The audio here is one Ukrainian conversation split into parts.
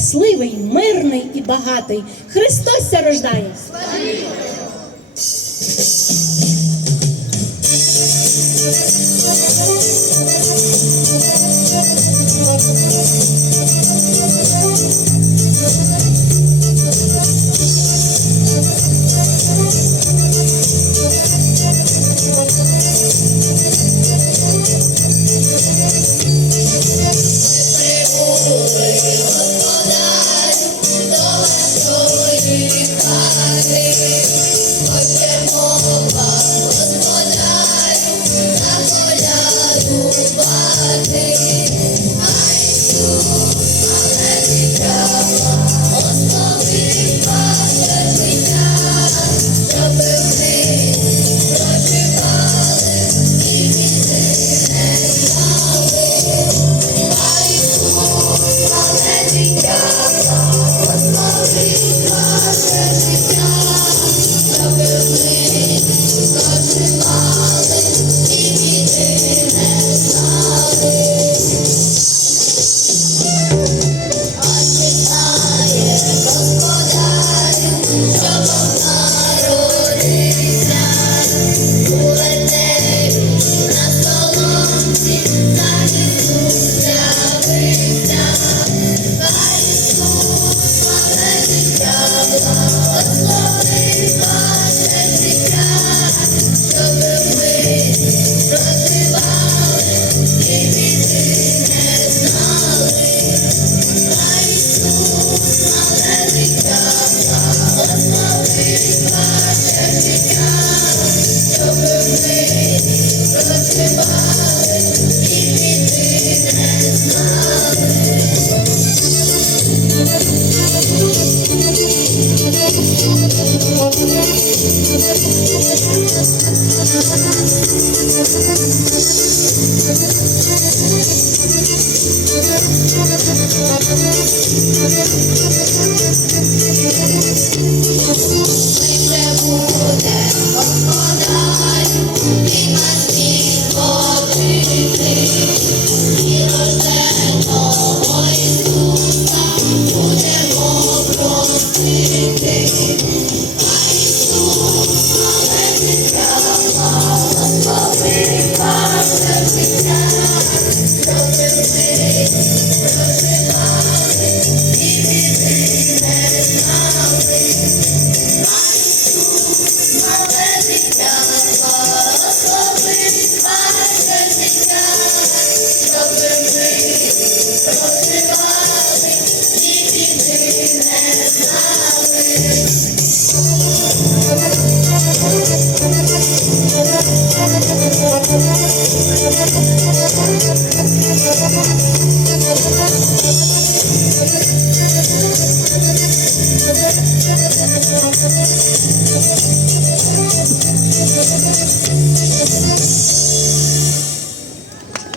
щасливий, мирний і багатий. Христос ся рождає. What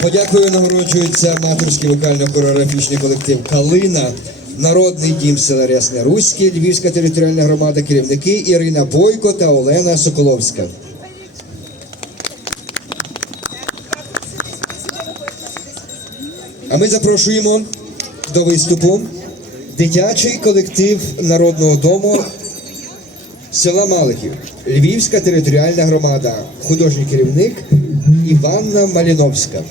Подякую, нагороджується аматорський вокально-хореографічний колектив Калина, Народний дім села Рясне Руське, Львівська територіальна громада, керівники Ірина Бойко та Олена Соколовська. А ми запрошуємо до виступу дитячий колектив Народного дому села Малихів, Львівська територіальна громада, художній керівник Іванна Маліновська.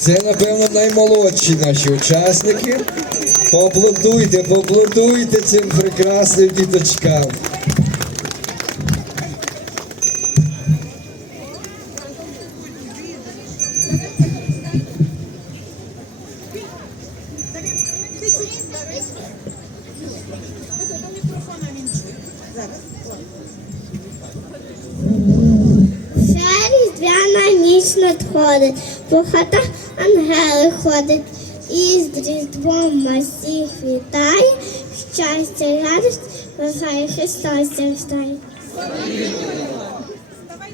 Це, напевно, наймолодші наші учасники. Поаплодуйте, поаплодуйте цим прекрасним діточкам. Ніч ходить, по хатах ангели ходить, і з різдвом всіх вітає, щастя радість, вважає Христос рождає. Давай